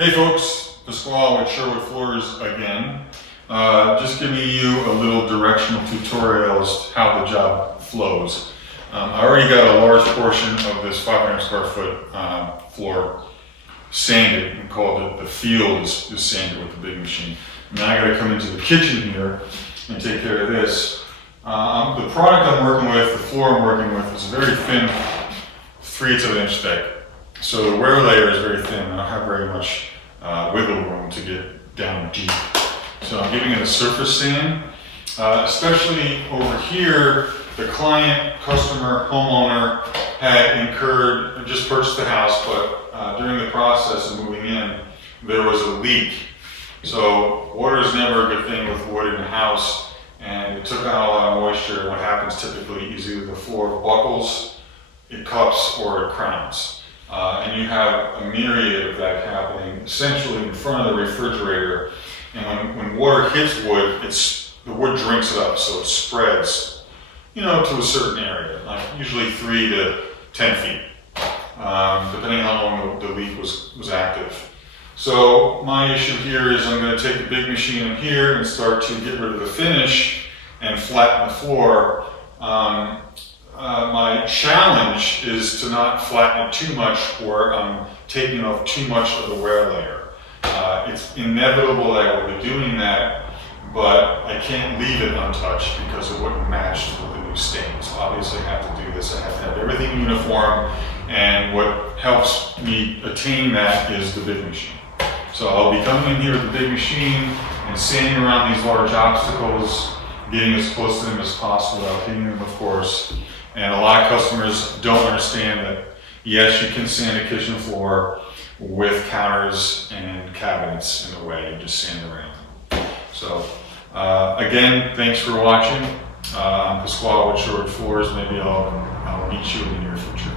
Hey folks, Pasquale with SureWood Floors again. Just giving you a little directional tutorial as to how the job flows. I already got a large portion of this 500 square foot floor sanded and called it the field is sanded with the big machine. Now I got to come into the kitchen here and take care of this. The product I'm working with, the floor I'm working with, is very thin, 3/8 of an inch thick. So the wear layer is very thin. I don't have very much wiggle room to get down deep. So I'm giving it a surface sand, especially over here. The client, customer, homeowner had incurred, just purchased the house, but during the process of moving in, there was a leak. So water is never a good thing with wood in the house, and it took out a lot of moisture. What happens typically is either the floor buckles, it cups, or it crowns. And you have a myriad of that happening essentially in front of the refrigerator. And when water hits wood, the wood drinks it up, so it spreads, to a certain area, like usually 3 to 10 feet, depending how long the leak was active. So my issue here is I'm going to take the big machine in here and start to get rid of the finish and flatten the floor. My challenge is to not flatten it too much or I'm taking off too much of the wear layer. It's inevitable that I will be doing that, but I can't leave it untouched because it wouldn't match with the new stain. So obviously I have to do this. I have to have everything uniform, and what helps me attain that is the big machine. So I'll be coming in here with the big machine and sanding around these large obstacles, getting as close to them as possible without hitting them, of course. And a lot of customers don't understand that, yes, you can sand a kitchen floor with counters and cabinets in the way, you just sand around them. So, again, thanks for watching. I'm Pasquale with SureWood Floors. Maybe I'll meet you in the near future.